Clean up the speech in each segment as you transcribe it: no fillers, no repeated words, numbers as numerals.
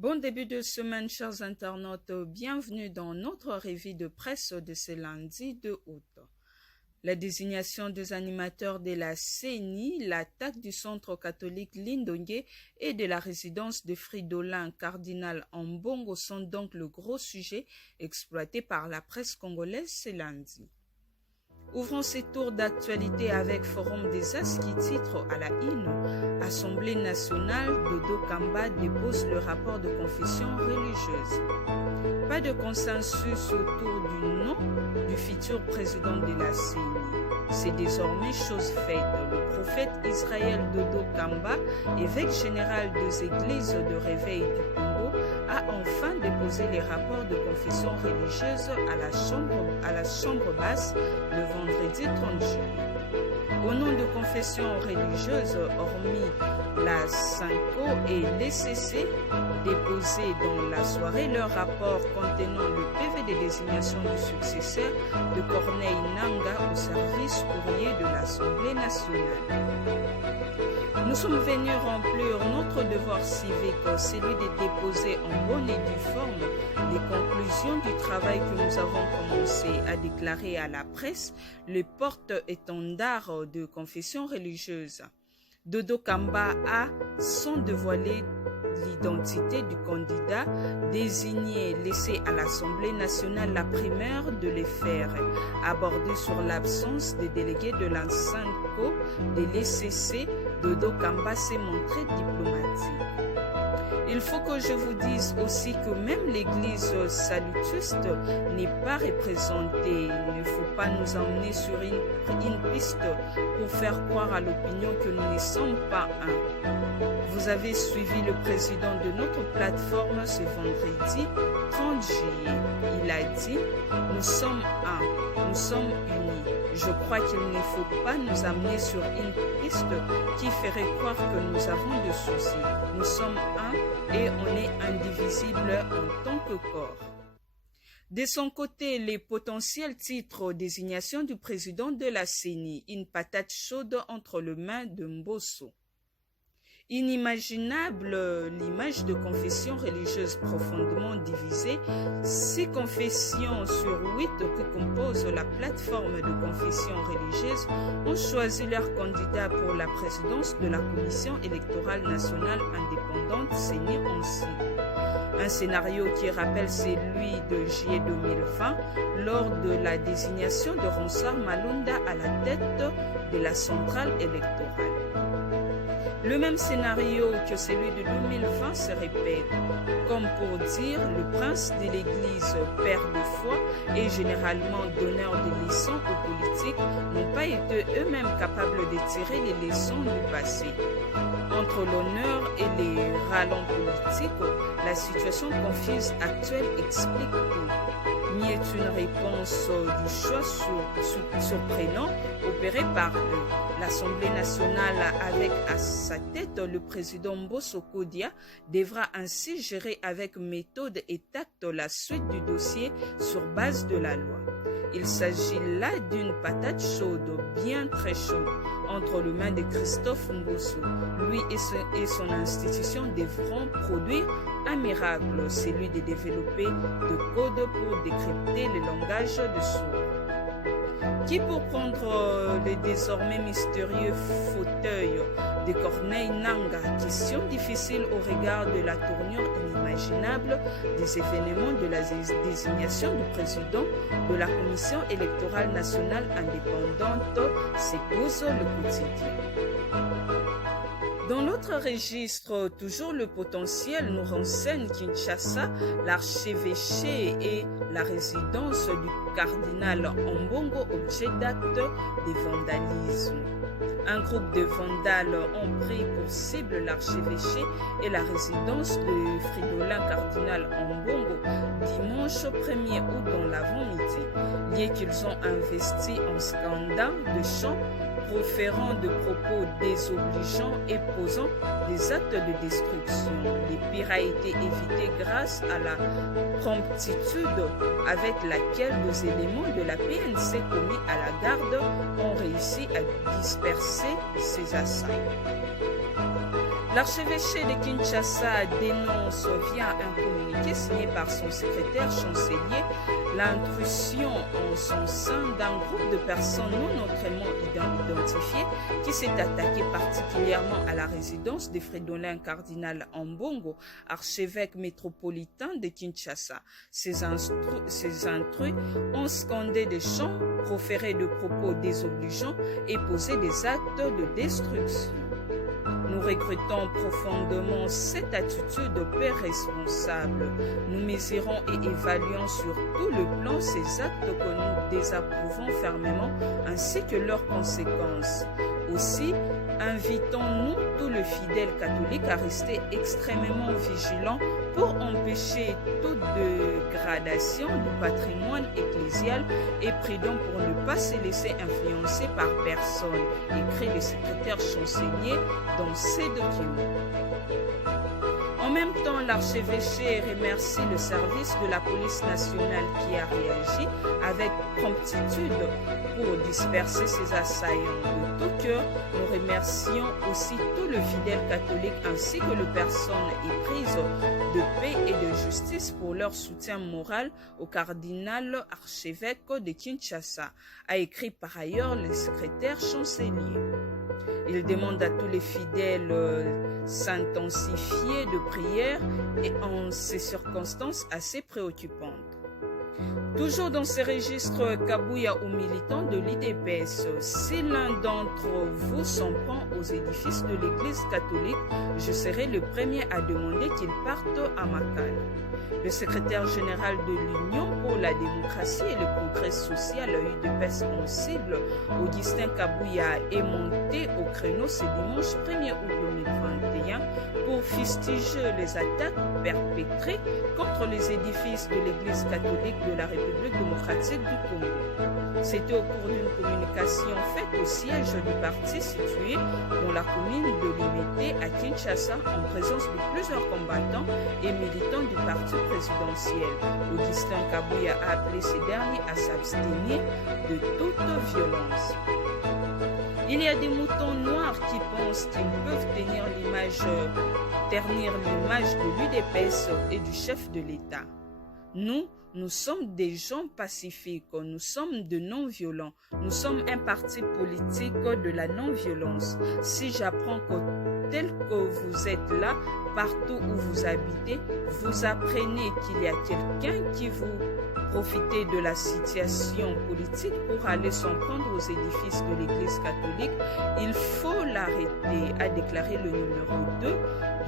Bon début de semaine, chers internautes. Bienvenue dans notre revue de presse de ce lundi 2 août. La désignation des animateurs de la CENI, l'attaque du centre catholique Lindongue et de la résidence de Fridolin Cardinal Ambongo sont donc le gros sujet exploité par la presse congolaise ce lundi. Ouvrons ces tours d'actualité avec Forum des As qui titre à la une « Assemblée nationale, Dodo Kamba dépose le rapport de confession religieuse ». Pas de consensus autour du nom du futur président de la CENI. C'est désormais chose faite. Le prophète Israël Dodo Kamba, évêque général des églises de réveil du Congo, a enfin déposé les rapports de confession religieuse à la chambre basse le vendredi 30 juillet. Au nom de confession religieuse, hormis la SINCO et l'ECC, déposé dans la soirée leur rapport contenant le PV de désignation du successeur de Corneille Nangaa au service courrier de l'Assemblée nationale. Nous sommes venus remplir notre devoir civique, celui de déposer en bonne et due forme les conclusions du travail que nous avons commencé, à déclarer à la presse le porte-étendard de confession religieuse. Dodo Kamba a, sans dévoiler l'identité du candidat désigné, laissé à l'Assemblée nationale la primeur de les faire, abordé sur l'absence des délégués de la SINCO, de l'ECC. Dodo Kamba s'est montré diplomatique. Il faut que je vous dise aussi que même l'Église salutiste n'est pas représentée. Il ne faut pas nous emmener sur une piste pour faire croire à l'opinion que nous ne sommes pas un. Vous avez suivi le président de notre plateforme ce vendredi 30 juillet. Il a dit « Nous sommes un, nous sommes unis ». Je crois qu'il ne faut pas nous amener sur une piste qui ferait croire que nous avons des soucis. Nous sommes un et on est indivisible en tant que corps. De son côté, les potentiels titres désignation du président de la CENI, une patate chaude entre les mains de Mbosso. Inimaginable l'image de confession religieuse profondément divisée. 6 confessions sur 8 qui composent la plateforme de confession religieuse ont choisi leur candidat pour la présidence de la Commission électorale nationale indépendante CENI en Syrie. Un scénario qui rappelle celui de juillet 2020 lors de la désignation de Ronsard Malunda à la tête de la centrale électorale. Le même scénario que celui de 2020 se répète, comme pour dire le prince de l'Église, père de foi et généralement donneur de leçons aux politiques, n'ont pas été eux-mêmes capables de tirer les leçons du passé. Entre l'honneur et les râlons politiques, la situation confuse actuelle explique tout. N'y est une réponse du choix surprenant opéré par eux. L'Assemblée nationale, avec à sa tête le président Mbosso Kodia, devra ainsi gérer avec méthode et tact la suite du dossier sur base de la loi. Il s'agit là d'une patate chaude, bien très chaude, entre les mains de Christophe Mbosso. Lui et son institution devront produire un miracle, celui de développer des codes pour décrypter le langage de sourds. Qui pour prendre le désormais mystérieux fauteuil de Corneille Nangaa, question difficile au regard de la tournure inimaginable des événements de la désignation du président de la Commission électorale nationale indépendante, s'épouse le quotidien. Dans l'autre registre, toujours le potentiel nous renseigne Kinshasa, l'archevêché et la résidence du cardinal Ambongo objet d'actes de vandalisme. Un groupe de vandales ont pris pour cible l'archevêché et la résidence de Fridolin Cardinal Ambongo dimanche 1er août dans l'avant-midi, lié qu'ils ont investi en scandale de chants proférant de propos désobligeants et posant des actes de destruction. Le pire a été évité grâce à la promptitude avec laquelle les éléments de la PNC commis à la garde ont réussi à disperser ces assaillants. L'archevêché de Kinshasa dénonce via un communiqué signé par son secrétaire chancelier l'intrusion en son sein d'un groupe de personnes non autrement identifiées qui s'est attaqué particulièrement à la résidence de Fridolin Cardinal Ambongo, archevêque métropolitain de Kinshasa. Ces intrus ont scandé des chants, proféré de propos désobligeants et posé des actes de destruction. Nous regrettons profondément cette attitude peu responsable. Nous mesurons et évaluons sur tout le plan ces actes que nous désapprouvons fermement ainsi que leurs conséquences. Aussi, invitons-nous tous les fidèles catholiques à rester extrêmement vigilants pour empêcher toute dégradation du patrimoine ecclésial et prudents pour ne pas se laisser influencer par personne, écrit le secrétaire chancelier dans ses documents. En même temps, l'archevêché remercie le service de la police nationale qui a réagi avec promptitude pour disperser ces assaillants. De tout cœur, nous remercions aussi tous les fidèles catholiques ainsi que les personnes éprises de paix et de justice pour leur soutien moral au cardinal archevêque de Kinshasa, a écrit par ailleurs le secrétaire chancelier. Il demande à tous les fidèles s'intensifier de prière et en ces circonstances assez préoccupantes. Toujours dans ces registres, Kabuya aux militants de l'IDPS, si l'un d'entre vous s'en prend aux édifices de l'Église catholique, je serai le premier à demander qu'il parte à Makala. Le secrétaire général de l'Union pour la démocratie et le progrès social, UDPS en cible, Augustin Kabuya, est monté au créneau ce dimanche 1er août 2021 pour fustiger les attaques perpétrées contre les édifices de l'Église catholique de la République démocratique du Congo. C'était au cours d'une communication faite au siège du parti situé dans la commune de Limete à Kinshasa en présence de plusieurs combattants et militants du parti présidentiel. Augustin Kabuya a appelé ces derniers à s'abstenir de toute violence. Il y a des moutons noirs qui pensent qu'ils peuvent ternir l'image de l'UDPS et du chef de l'État. Nous sommes des gens pacifiques, nous sommes de non-violents, nous sommes un parti politique de la non-violence. Si j'apprends que tel que vous êtes là, partout où vous habitez, vous apprenez qu'il y a quelqu'un qui vous profite de la situation politique pour aller s'en prendre aux édifices de l'Église catholique, il faut l'arrêter, a déclaré le numéro 2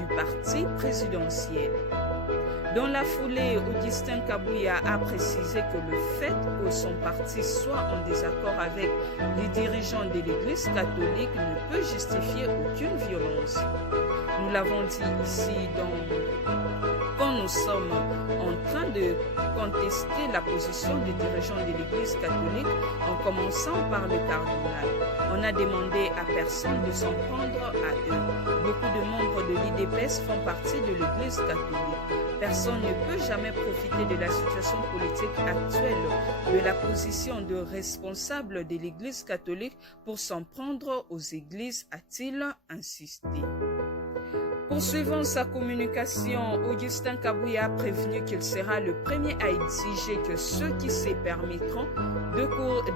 du parti présidentiel. Dans la foulée, Augustin Kabuya a précisé que le fait que son parti soit en désaccord avec les dirigeants de l'Église catholique ne peut justifier aucune violence. Nous l'avons dit ici quand nous sommes en train de contester la position des dirigeants de l'Église catholique en commençant par le cardinal. On a demandé à personne de s'en prendre à eux. Beaucoup de membres de l'IDPS font partie de l'Église catholique. Personne ne peut jamais profiter de la situation politique actuelle, de la position de responsable de l'Église catholique pour s'en prendre aux églises, a-t-il insisté. Poursuivant sa communication, Augustin Kabuya a prévenu qu'il sera le premier à exiger que ceux qui se permettront de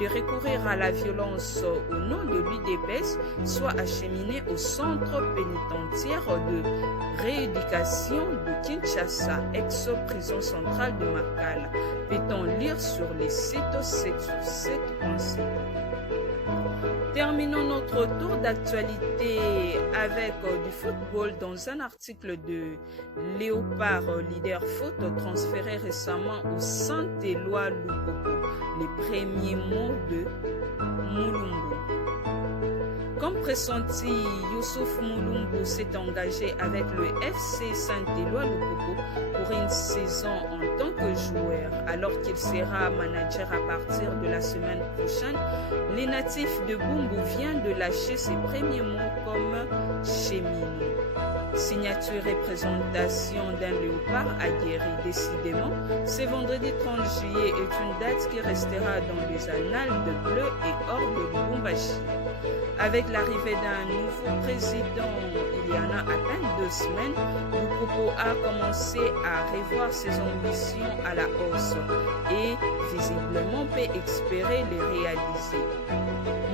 recourir à la violence au nom de l'UDPS soient acheminés au centre pénitentiaire de rééducation de Kinshasa, ex-prison centrale de Makala. Peut-on lire sur les sites 7/7 pensées. Terminons notre tour d'actualité avec du football dans un article de Léopard, leader foot transféré récemment au Saint-Éloi Lupopo. Les premiers mots de Mulumbu. Comme pressenti, Youssouf Mulumbu s'est engagé avec le FC Saint-Éloi Lupopo pour une saison en tant que joueur. Alors qu'il sera manager à partir de la semaine prochaine, les natifs de Bumbu viennent de lâcher ses premiers mots comme cheminot. Signature et présentation d'un léopard aguerri. Décidément, ce vendredi 30 juillet est une date qui restera dans les annales de bleu et or de Lubumbashi. Avec l'arrivée d'un nouveau président, il y en a à peine 2 semaines, Lupopo a commencé à revoir ses ambitions à la hausse et visiblement peut espérer les réaliser.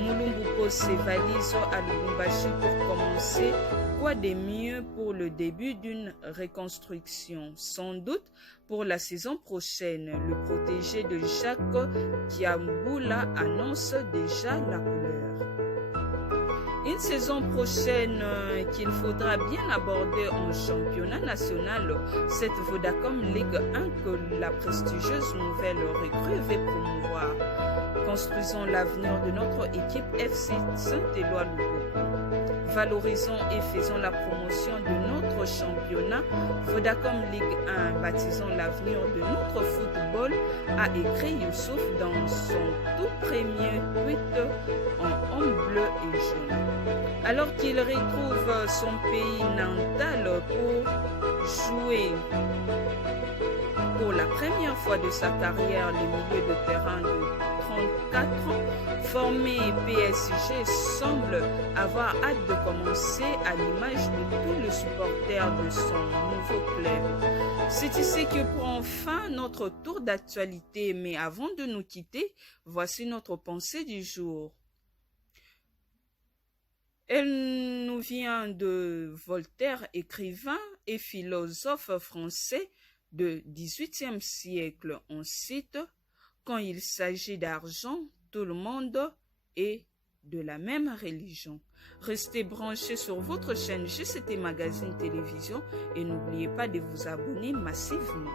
Mulumbu pose ses valises à Lubumbashi pour commencer. Quoi de mieux pour le début d'une reconstruction? Sans doute pour la saison prochaine. Le protégé de Jacques Kiambula annonce déjà la couleur. Une saison prochaine qu'il faudra bien aborder en championnat national, cette Vodacom Ligue 1 que la prestigieuse nouvelle recrue veut promouvoir. Construisons l'avenir de notre équipe FC Saint-Éloi Lupopo. Valorisons et faisons la promotion de notre championnat. Vodacom Ligue 1, baptisons l'avenir de notre football, a écrit Youssouf dans son tout premier tweet en homme bleu et jaune. Alors qu'il retrouve son pays natal pour jouer pour la première fois de sa carrière le milieu de terrain de 34 ans, formé PSG semble avoir hâte de commencer à l'image de tous les supporters de son nouveau club. C'est ici que prend fin notre tour d'actualité, mais avant de nous quitter, voici notre pensée du jour. Elle nous vient de Voltaire, écrivain et philosophe français du XVIIIe siècle. On cite « Quand il s'agit d'argent, tout le monde est de la même religion ». Restez branchés sur votre chaîne GCT Magazine Télévision et n'oubliez pas de vous abonner massivement.